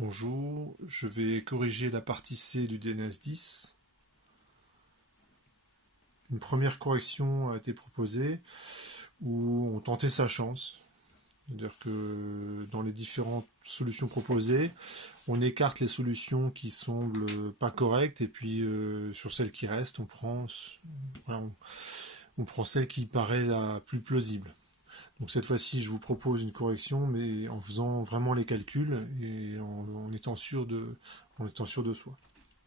Bonjour, je vais corriger la partie C du DNS10. Une première correction a été proposée où on tentait sa chance. C'est-à-dire que dans les différentes solutions proposées, on écarte les solutions qui semblent pas correctes et puis sur celles qui restent, voilà, on prend celle qui paraît la plus plausible. Donc cette fois-ci, je vous propose une correction, mais en faisant vraiment les calculs et en étant sûr de soi.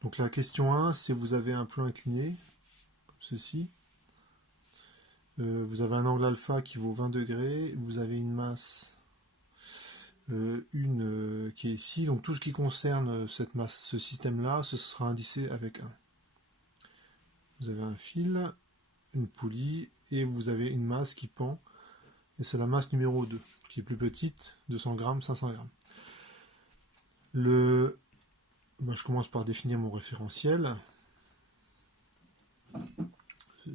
Donc la question 1, c'est vous avez un plan incliné, comme ceci. Vous avez un angle alpha qui vaut 20 degrés. Vous avez une masse qui est ici. Donc tout ce qui concerne cette masse, ce système-là, ce sera indicé avec 1. Vous avez un fil, une poulie, et vous avez une masse qui pend. Et c'est la masse numéro 2, qui est plus petite, 200 grammes, 500 grammes. Je commence par définir mon référentiel.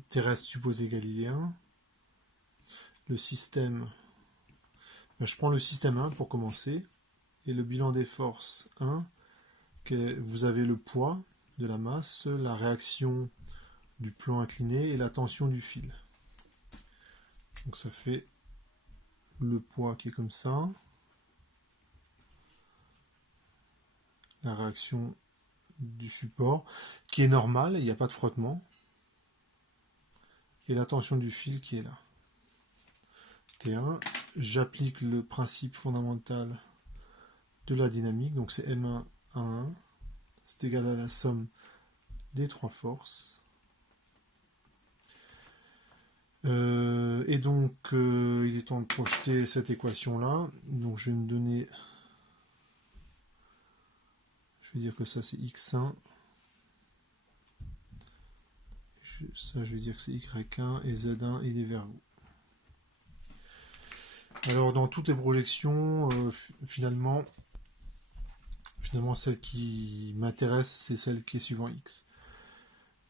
Terrestre supposé galiléen. Le système, je prends le système 1 pour commencer. Et le bilan des forces 1, vous avez le poids de la masse, la réaction du plan incliné et la tension du fil. Donc ça fait le poids qui est comme ça. La réaction du support qui est normale, il n'y a pas de frottement. Et la tension du fil qui est là. T1, j'applique le principe fondamental de la dynamique, donc c'est M1 à 1, c'est égal à la somme des trois forces. Et donc il est temps de projeter cette équation là, donc je vais me donner, je vais dire que ça c'est x1, ça je vais dire que c'est y1 et z1 il est vers vous. Alors dans toutes les projections, finalement celle qui m'intéresse c'est celle qui est suivant x.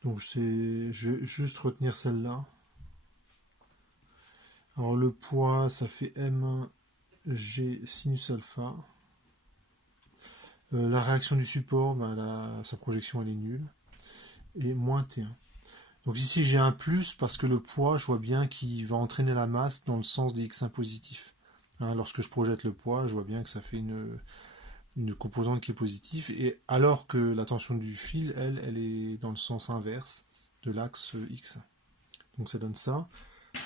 Donc je vais juste retenir celle-là. Alors le poids ça fait m1g sinus alpha. La réaction du support, sa projection elle est nulle. Et moins T1. Donc ici j'ai un plus parce que le poids, je vois bien qu'il va entraîner la masse dans le sens des x1 positifs. Lorsque je projette le poids, je vois bien que ça fait une composante qui est positive. Et alors que la tension du fil, elle est dans le sens inverse de l'axe x1. Donc ça donne ça.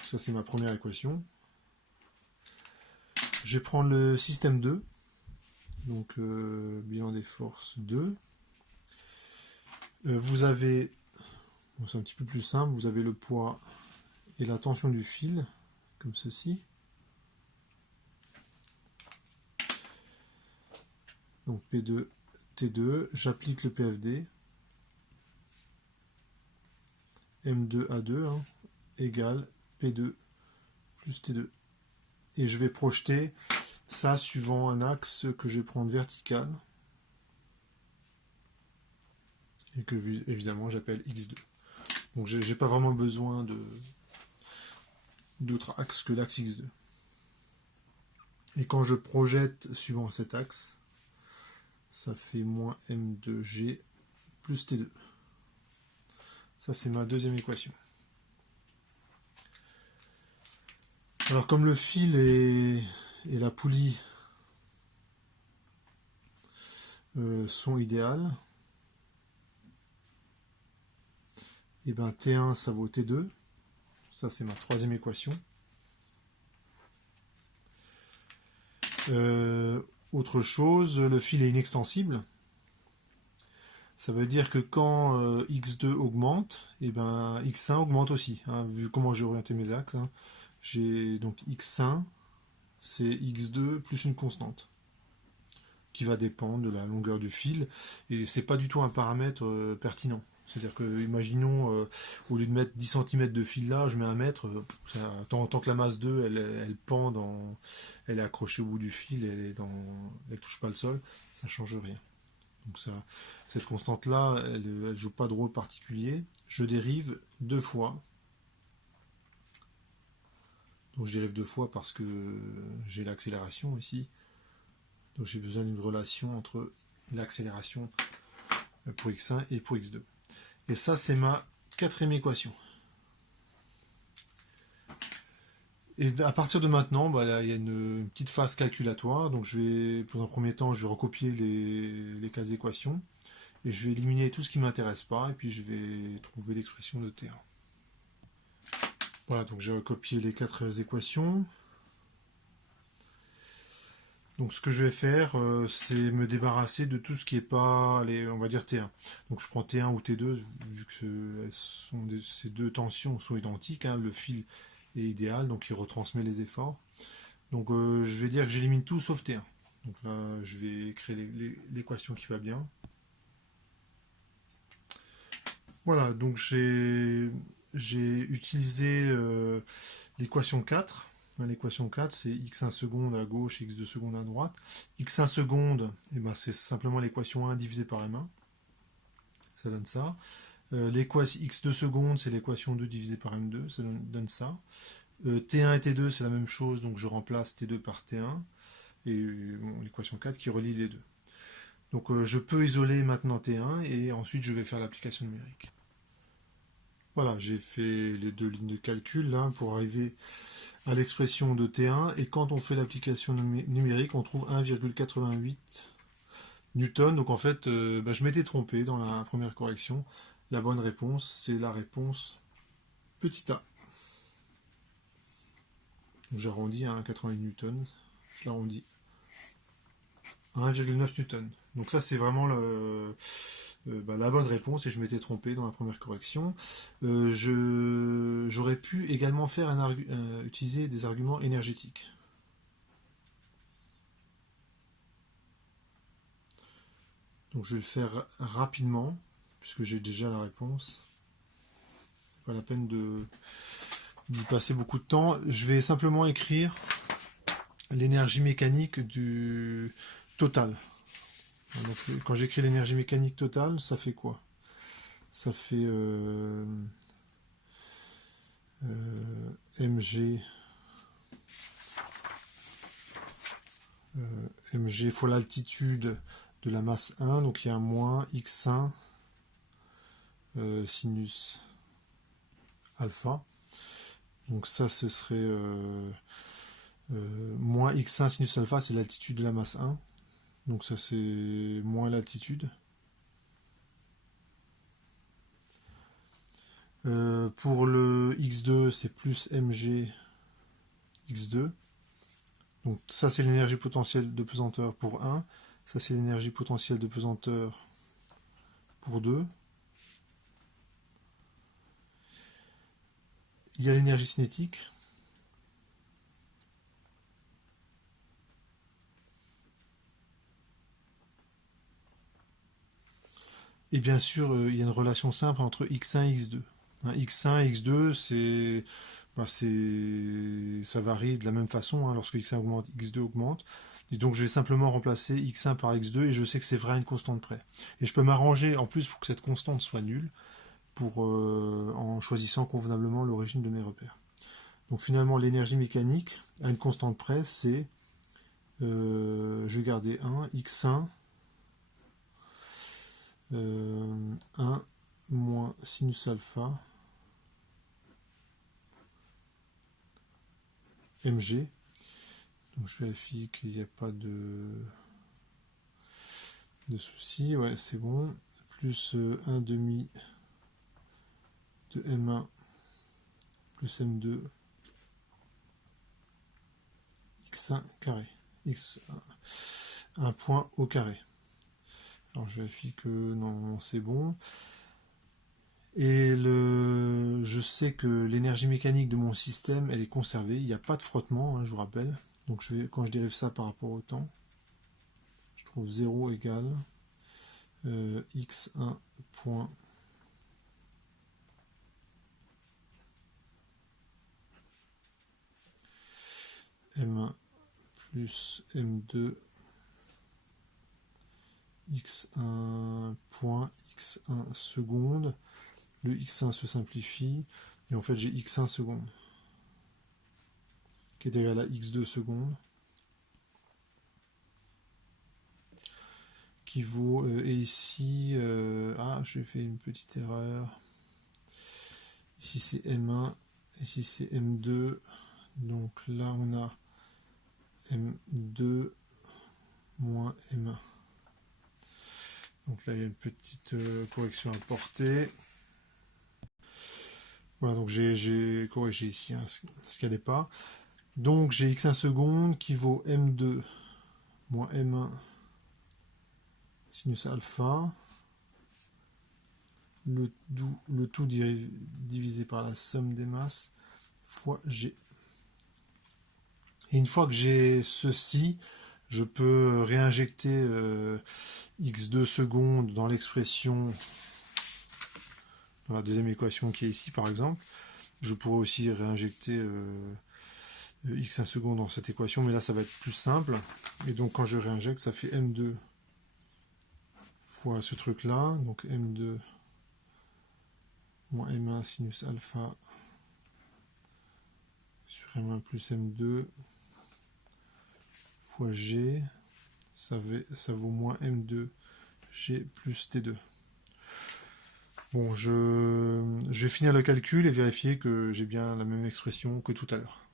Ça c'est ma première équation. Je vais prendre le système 2. Donc bilan des forces 2. Vous avez, c'est un petit peu plus simple, vous avez le poids et la tension du fil, comme ceci. Donc P2, T2, j'applique le PFD, M2A2 égale P2 plus T2. Et je vais projeter ça suivant un axe que je vais prendre vertical, et que évidemment j'appelle X2. Donc j'ai pas vraiment besoin d'autre axe que l'axe X2. Et quand je projette suivant cet axe, ça fait moins M2G plus T2. Ça c'est ma deuxième équation. Alors comme le fil et la poulie sont idéales, et bien T1 ça vaut T2. Ça c'est ma troisième équation. Autre chose, le fil est inextensible. Ça veut dire que quand x2 augmente, et ben x1 augmente aussi. Vu comment j'ai orienté mes axes, j'ai donc x1, c'est x2 plus une constante qui va dépendre de la longueur du fil. Et c'est pas du tout un paramètre pertinent. C'est-à-dire que, imaginons, au lieu de mettre 10 cm de fil là, je mets 1 mètre, tant que la masse 2, elle pend, elle est accrochée au bout du fil, elle touche pas le sol, ça change rien. Donc cette constante-là, elle ne joue pas de rôle particulier. Je dérive 2 fois. Donc je dérive 2 fois parce que j'ai l'accélération ici. Donc j'ai besoin d'une relation entre l'accélération pour x1 et pour x2. Et ça, c'est ma quatrième équation. Et à partir de maintenant, bah, là, il y a une petite phase calculatoire. Donc pour un premier temps, je vais recopier les 4 équations. Et je vais éliminer tout ce qui ne m'intéresse pas. Et puis je vais trouver l'expression de T1. Voilà, donc j'ai recopié les 4 équations. Donc ce que je vais faire, c'est me débarrasser de tout ce qui n'est pas, on va dire T1. Donc je prends T1 ou T2, vu que ces deux tensions sont identiques, hein, le fil est idéal, donc il retransmet les efforts. Donc je vais dire que j'élimine tout sauf T1. Donc là, je vais créer l'équation qui va bien. Voilà, donc j'ai utilisé l'équation 4. L'équation 4, c'est x1 seconde à gauche, x2 seconde à droite. x1 seconde, eh ben, c'est simplement l'équation 1 divisée par m1. Ça donne ça. L'équation x2 seconde, c'est l'équation 2 divisée par m2. Ça donne ça. T1 et T2, c'est la même chose, donc je remplace T2 par T1. Et bon, l'équation 4 qui relie les deux. Donc je peux isoler maintenant T1 et ensuite je vais faire l'application numérique. Voilà, j'ai fait les 2 lignes de calcul là pour arriver à l'expression de T1 et quand on fait l'application numérique on trouve 1,88 newton. Donc en fait je m'étais trompé dans la première correction. La bonne réponse c'est la réponse petit a. J'arrondis à 1,88 newton, je l'arrondis à 1,9 newton. Donc ça c'est vraiment la bonne réponse et je m'étais trompé dans la première correction. J'aurais pu également faire utiliser des arguments énergétiques. Donc je vais le faire rapidement puisque j'ai déjà la réponse. C'est pas la peine d'y passer beaucoup de temps. Je vais simplement écrire l'énergie mécanique du total. Donc, quand j'écris l'énergie mécanique totale, ça fait quoi? Ça fait mg mg fois l'altitude de la masse 1, donc il y a un moins x1 sinus alpha. Donc ça ce serait moins x1 sinus alpha, c'est l'altitude de la masse 1. Donc ça c'est moins l'altitude. Pour le x2, c'est plus mg x2. Donc ça c'est l'énergie potentielle de pesanteur pour 1. Ça c'est l'énergie potentielle de pesanteur pour 2. Il y a l'énergie cinétique. Et bien sûr, il y a une relation simple entre x1 et x2. x1 et x2, ça varie de la même façon lorsque x1 augmente, x2 augmente. Et donc je vais simplement remplacer x1 par x2 et je sais que c'est vrai à une constante près. Et je peux m'arranger en plus pour que cette constante soit nulle en choisissant convenablement l'origine de mes repères. Donc finalement l'énergie mécanique à une constante près c'est je vais garder 1 x1 1 moins sinus alpha mg. Donc je vérifie qu'il n'y a pas de souci. Ouais, c'est bon. Plus 1 demi de m1 plus m2 x1 carré. x un point au carré. Alors je vérifie que non, c'est bon. Et je sais que l'énergie mécanique de mon système, elle est conservée. Il n'y a pas de frottement, je vous rappelle. Donc quand je dérive ça par rapport au temps, je trouve 0 égale x1 point m1 plus m2 x1 point x1 seconde. Le x1 se simplifie et en fait j'ai x1 seconde qui est égal à x2 secondes qui vaut, et ici, j'ai fait une petite erreur. Ici c'est M1, ici c'est M2, donc là on a M2 moins M1. Donc là il y a une petite correction à apporter. Voilà, donc j'ai corrigé ici hein, ce qui n'allait pas. Donc j'ai x1 seconde qui vaut M2 moins M1 sinus alpha. Le tout divisé par la somme des masses fois G. Et une fois que j'ai ceci, je peux réinjecter x2 secondes dans l'expression, dans la deuxième équation qui est ici par exemple. Je pourrais aussi réinjecter x1 seconde dans cette équation, mais là ça va être plus simple. Et donc quand je réinjecte, ça fait m2 fois ce truc là, donc m2 moins m1 sinus alpha sur m1 plus m2 fois g, ça vaut moins m2 g plus t2. Bon, je vais finir le calcul et vérifier que j'ai bien la même expression que tout à l'heure.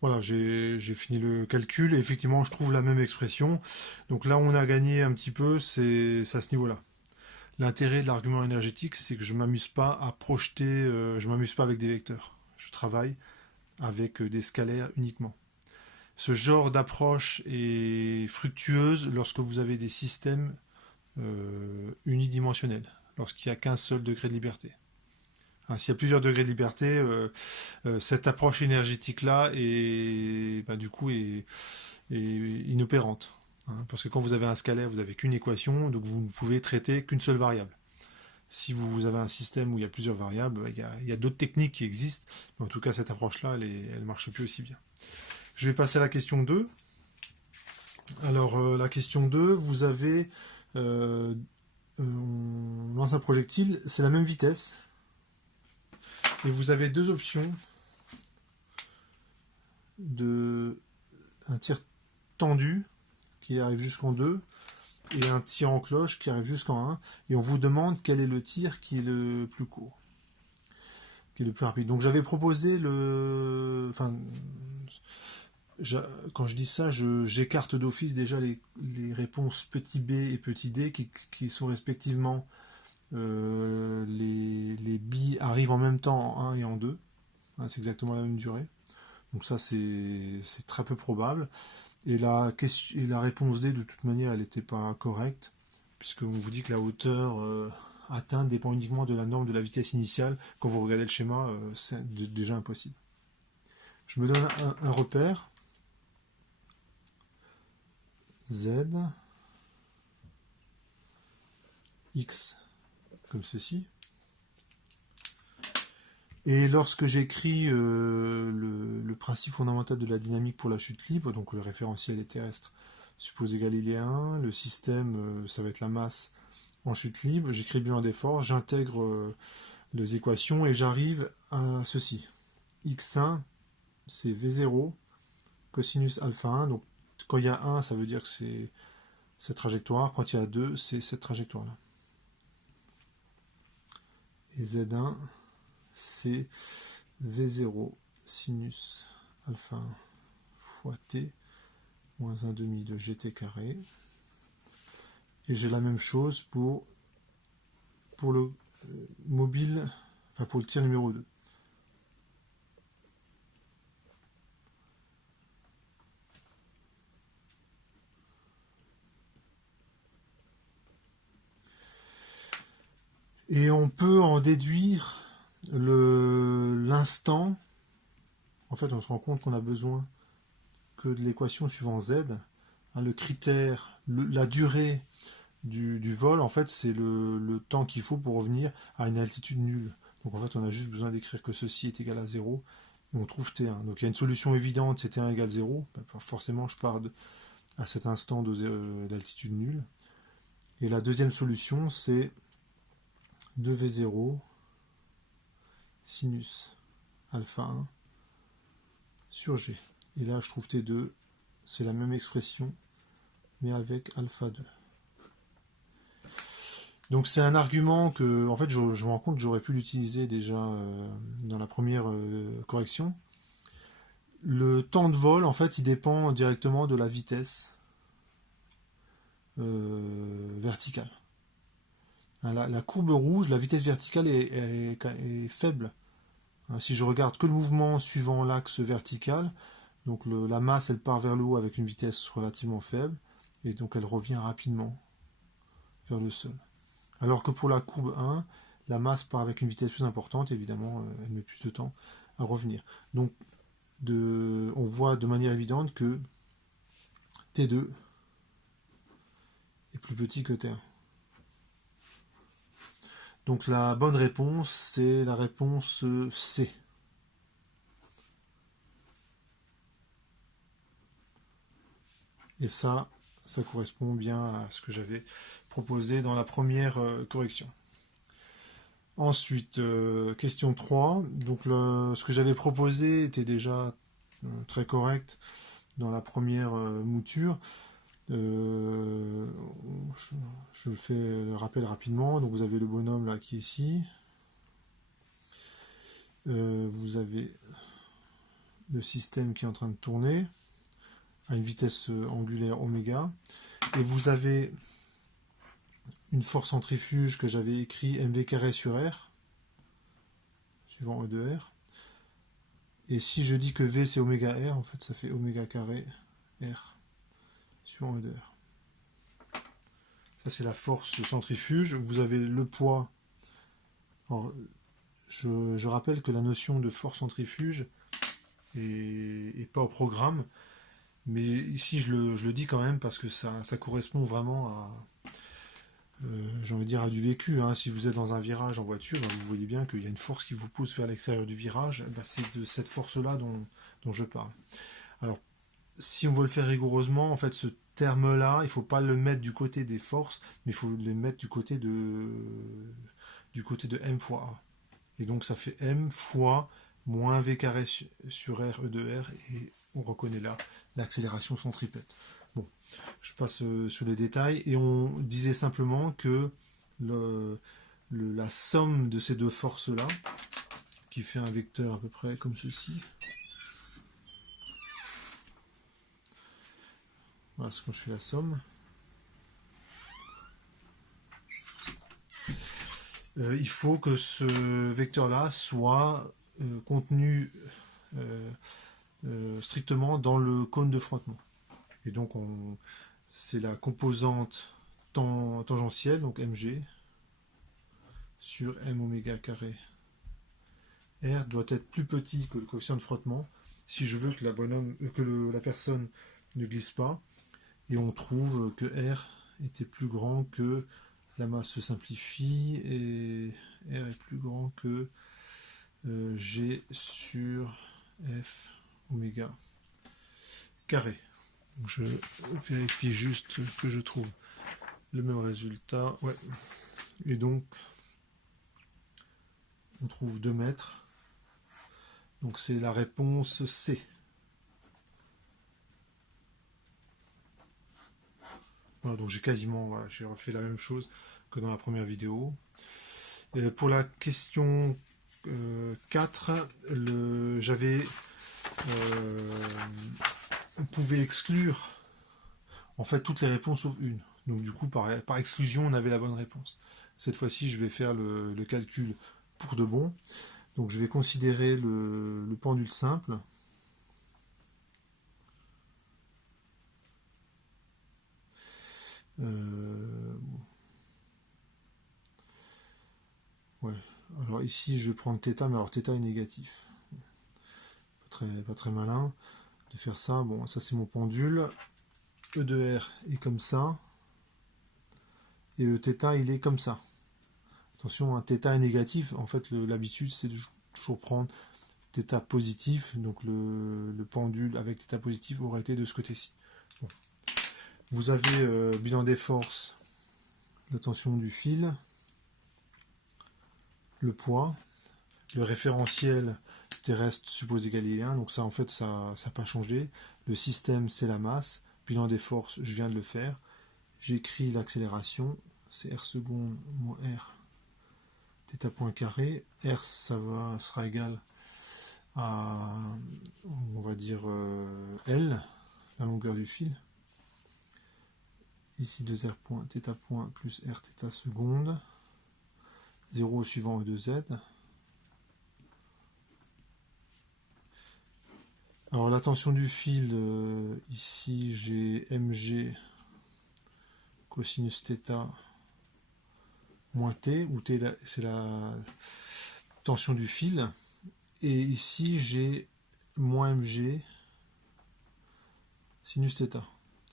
Voilà, j'ai fini le calcul et effectivement je trouve la même expression. Donc là on a gagné un petit peu, c'est à ce niveau-là. L'intérêt de l'argument énergétique, c'est que je m'amuse pas à projeter, je m'amuse pas avec des vecteurs. Je travaille avec des scalaires uniquement. Ce genre d'approche est fructueuse lorsque vous avez des systèmes unidimensionnels, lorsqu'il n'y a qu'un seul degré de liberté. Hein, s'il y a plusieurs degrés de liberté, cette approche énergétique-là est, du coup, est inopérante. Hein, parce que quand vous avez un scalaire, vous n'avez qu'une équation, donc vous ne pouvez traiter qu'une seule variable. Si vous avez un système où il y a plusieurs variables, il y a d'autres techniques qui existent, mais en tout cas cette approche-là, elle ne marche plus aussi bien. Je vais passer à la question 2. Alors la question 2, vous avez on lance un projectile, c'est la même vitesse, et vous avez deux options un tir tendu qui arrive jusqu'en 2 et un tir en cloche qui arrive jusqu'en 1, et on vous demande quel est le tir qui est le plus court, qui est le plus rapide. Donc j'avais proposé quand je dis ça, j'écarte d'office déjà les réponses petit b et petit d qui sont respectivement les billes arrivent en même temps en 1 et en 2. Hein, c'est exactement la même durée. Donc ça c'est très peu probable. Et la réponse D, de toute manière, elle n'était pas correcte, puisqu'on vous dit que la hauteur atteinte dépend uniquement de la norme de la vitesse initiale. Quand vous regardez le schéma, c'est déjà impossible. Je me donne un repère. Z, X, comme ceci. Et lorsque j'écris le principe fondamental de la dynamique pour la chute libre, donc le référentiel est terrestre supposé galiléen, le système, ça va être la masse en chute libre, j'écris bilan d'effort, j'intègre les équations et j'arrive à ceci. X1, c'est V0, cosinus alpha 1, donc quand il y a 1, ça veut dire que c'est cette trajectoire, quand il y a 2, c'est cette trajectoire-là. Et Z1, c'est V0 sinus alpha 1 fois T moins 1 demi de GT carré. Et j'ai la même chose pour le mobile, enfin pour le tir numéro 2. Et on peut en déduire l'instant. En fait, on se rend compte qu'on a besoin que de l'équation suivant Z. Hein, le critère, la durée du vol, en fait, c'est le temps qu'il faut pour revenir à une altitude nulle. Donc en fait, on a juste besoin d'écrire que ceci est égal à 0, et on trouve T1. Donc il y a une solution évidente, c'est T1 égale 0. Forcément, je pars à cet instant d'altitude nulle. Et la deuxième solution, c'est 2V0 sinus alpha 1 sur G. Et là, je trouve T2, c'est la même expression, mais avec alpha 2. Donc c'est un argument que, en fait, je me rends compte que j'aurais pu l'utiliser déjà dans la première correction. Le temps de vol, en fait, il dépend directement de la vitesse verticale. Hein, la courbe rouge, la vitesse verticale est faible. Hein, si je regarde que le mouvement suivant l'axe vertical, donc la masse, elle part vers le haut avec une vitesse relativement faible, et donc elle revient rapidement vers le sol. Alors que pour la courbe 1, la masse part avec une vitesse plus importante, évidemment, elle met plus de temps à revenir. Donc, on voit de manière évidente que T2 est plus petit que T1. Donc la bonne réponse, c'est la réponse C. Et ça correspond bien à ce que j'avais proposé dans la première correction. Ensuite, question 3. Donc ce que j'avais proposé était déjà très correct dans la première mouture. Je fais le rappel rapidement. Donc vous avez le bonhomme là qui est ici. Vous avez le système qui est en train de tourner à une vitesse angulaire oméga. Et vous avez une force centrifuge que j'avais écrit mv carré sur r, suivant E de r. Et si je dis que v c'est oméga r, en fait ça fait oméga carré r, suivant E de r. Ça c'est la force centrifuge. Vous avez le poids. Alors, je rappelle que la notion de force centrifuge est pas au programme, mais ici je le dis quand même parce que ça correspond vraiment à, j'ai envie de dire, à du vécu. Hein. Si vous êtes dans un virage en voiture, ben vous voyez bien qu'il y a une force qui vous pousse vers l'extérieur du virage. Ben c'est de cette force-là dont je parle. Alors, si on veut le faire rigoureusement, en fait, ce terme-là, il ne faut pas le mettre du côté des forces, mais il faut le mettre du côté de m fois a. Et donc, ça fait m fois moins v carré sur r, e de r, et on reconnaît là l'accélération centripète. Bon, je passe sur les détails, et on disait simplement que la somme de ces deux forces-là, qui fait un vecteur à peu près comme ceci, voilà ce que je fais la somme, il faut que ce vecteur-là soit contenu strictement dans le cône de frottement. Et donc c'est la composante tangentielle, donc mg, sur m oméga carré r doit être plus petit que le coefficient de frottement si je veux que la personne ne glisse pas. Et on trouve que r était plus grand que, la masse se simplifie, et r est plus grand que g sur f oméga carré. Donc je vérifie juste que je trouve le même résultat. Ouais. Et donc, on trouve 2 mètres. Donc c'est la réponse C. Voilà, donc j'ai refait la même chose que dans la première vidéo. Et pour la question 4, on pouvait exclure en fait toutes les réponses sauf une. Donc du coup, par exclusion, on avait la bonne réponse. Cette fois-ci, je vais faire le calcul pour de bon. Donc je vais considérer le pendule simple. Ouais. Alors ici, je vais prendre θ, mais alors θ est négatif. Pas très malin de faire ça. Bon, ça c'est mon pendule. E de R est comme ça. Et le θ, il est comme ça. Attention, un θ est négatif. En fait, l'habitude, c'est de toujours prendre θ positif. Donc le pendule avec θ positif aurait été de ce côté-ci. Bon. Vous avez bilan des forces, la tension du fil, le poids, le référentiel terrestre supposé galiléen. Donc ça, en fait, ça n'a pas changé. Le système, c'est la masse. Bilan des forces, je viens de le faire. J'écris l'accélération, c'est R seconde moins R θ point carré. R sera égal à, on va dire, L, la longueur du fil. Ici 2R point θ point plus R θ seconde. 0 suivant E2Z. Alors la tension du fil, ici j'ai mg cosinus θ moins t, où t c'est la tension du fil, et ici j'ai moins mg sinus θ.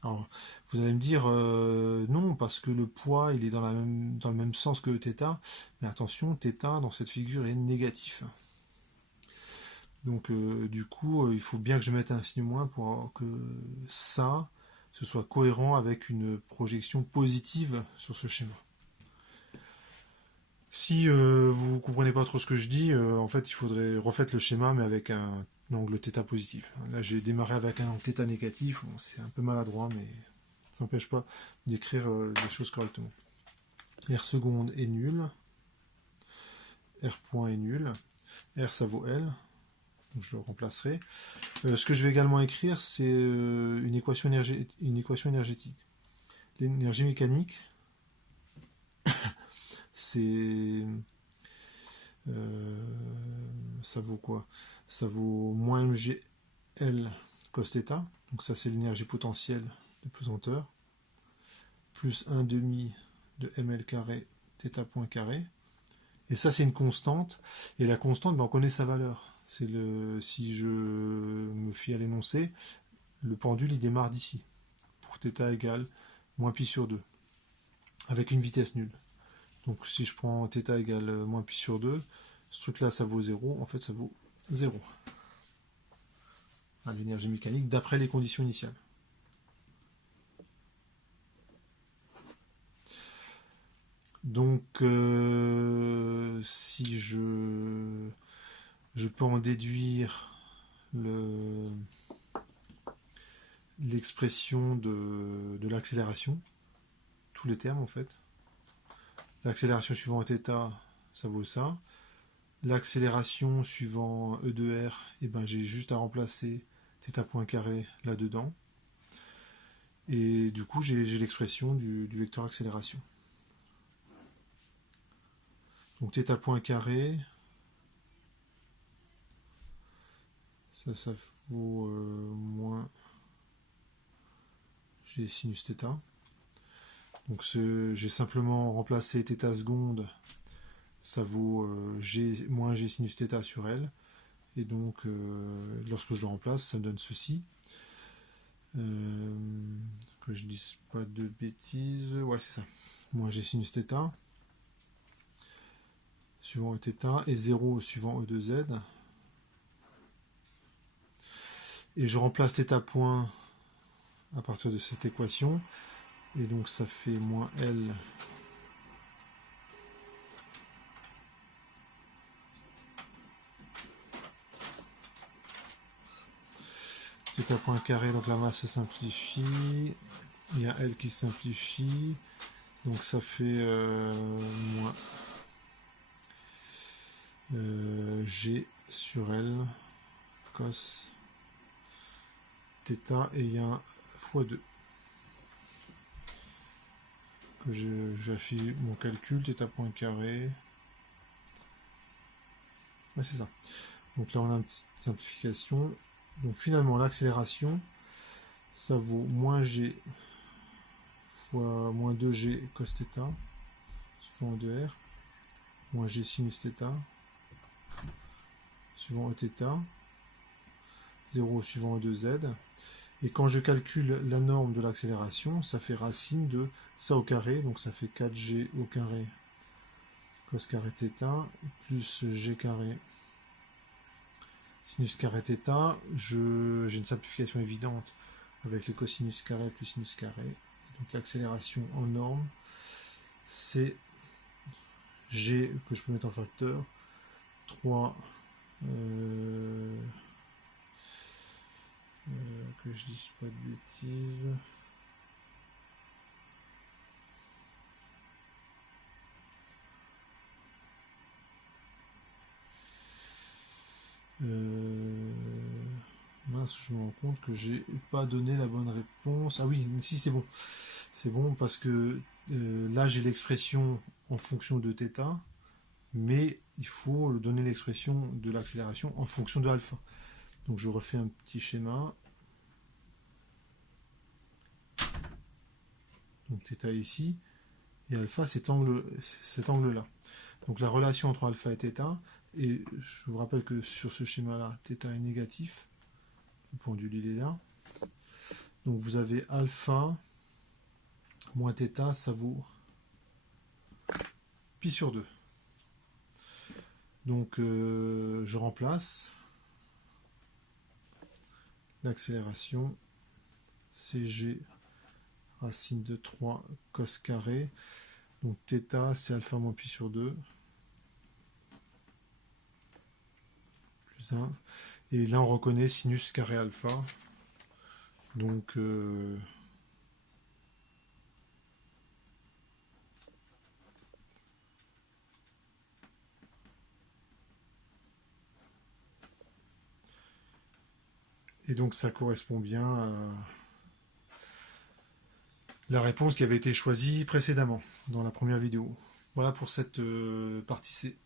Alors vous allez me dire non, parce que le poids il est dans le même sens que θ, mais attention, θ dans cette figure est négatif. Donc du coup, il faut bien que je mette un signe moins pour que ça, ce soit cohérent avec une projection positive sur ce schéma. Si vous ne comprenez pas trop ce que je dis, en fait, il faudrait refaire le schéma, mais avec un angle θ positif. Là, j'ai démarré avec un angle θ négatif. Bon, c'est un peu maladroit, mais ça n'empêche pas d'écrire les choses correctement. R seconde est nul. R point est nul. R, ça vaut L. Donc je le remplacerai. Ce que je vais également écrire, c'est une équation énergétique. L'énergie mécanique, c'est... ça vaut quoi? Ça vaut moins mgl cos θ. Donc ça, c'est l'énergie potentielle de pesanteur. Plus 1 demi de ml carré θ point carré. Et ça, c'est une constante. Et la constante, ben, on connaît sa valeur. C'est si je me fie à l'énoncé, le pendule il démarre d'ici, pour θ égale moins pi sur 2, avec une vitesse nulle. Donc si je prends θ égale moins pi sur 2, ce truc là ça vaut 0, en fait ça vaut 0. L'énergie mécanique d'après les conditions initiales. Donc si je peux en déduire l'expression de l'accélération, tous les termes en fait. L'accélération suivant θ, ça vaut ça. L'accélération suivant E2R, et ben j'ai juste à remplacer θ point carré là-dedans. Et du coup, j'ai l'expression du vecteur accélération. Donc θ point carré, ça vaut moins g sinus θ. Donc j'ai simplement remplacé θ seconde, ça vaut g moins g sinus θ sur L. Et donc lorsque je le remplace, ça me donne ceci. Que je dise pas de bêtises. Ouais, c'est ça. Moins g sinus θ suivant Eθ et 0 suivant E2Z. Et je remplace θ point à partir de cette équation. Et donc ça fait moins L θ point carré, donc la masse se simplifie. Il y a L qui se simplifie. Donc ça fait moins G sur L cos θ, et il y a un x2. Je affiche mon calcul, θ point carré. Ouais, c'est ça. Donc là on a une petite simplification. Donc finalement l'accélération, ça vaut moins G fois moins 2G cos θ suivant E2R, moins G sinus θ suivant Eθ, 0 suivant E2Z. Et quand je calcule la norme de l'accélération, ça fait racine de ça au carré, donc ça fait 4G au carré cos carré θ plus G carré sinus carré θ. J'ai une simplification évidente avec les cosinus carré plus sinus carré. Donc l'accélération en norme, c'est G que je peux mettre en facteur 3 que je dise pas de bêtises. je me rends compte que j'ai pas donné la bonne réponse. Ah oui, si c'est bon. C'est bon parce que là j'ai l'expression en fonction de θ, mais il faut donner l'expression de l'accélération en fonction de alpha. Donc je refais un petit schéma. Donc θ ici, et alpha cet angle-là. Donc la relation entre alpha et θ, et je vous rappelle que sur ce schéma-là, θ est négatif, le pendule il est là. Donc vous avez alpha moins θ, ça vaut pi sur 2. Donc je remplace l'accélération CG racine de 3 cos carré. Donc θ c'est alpha moins pi sur 2 plus 1. Et là on reconnaît sinus carré alpha. Donc et donc ça correspond bien à la réponse qui avait été choisie précédemment dans la première vidéo. Voilà pour cette partie C.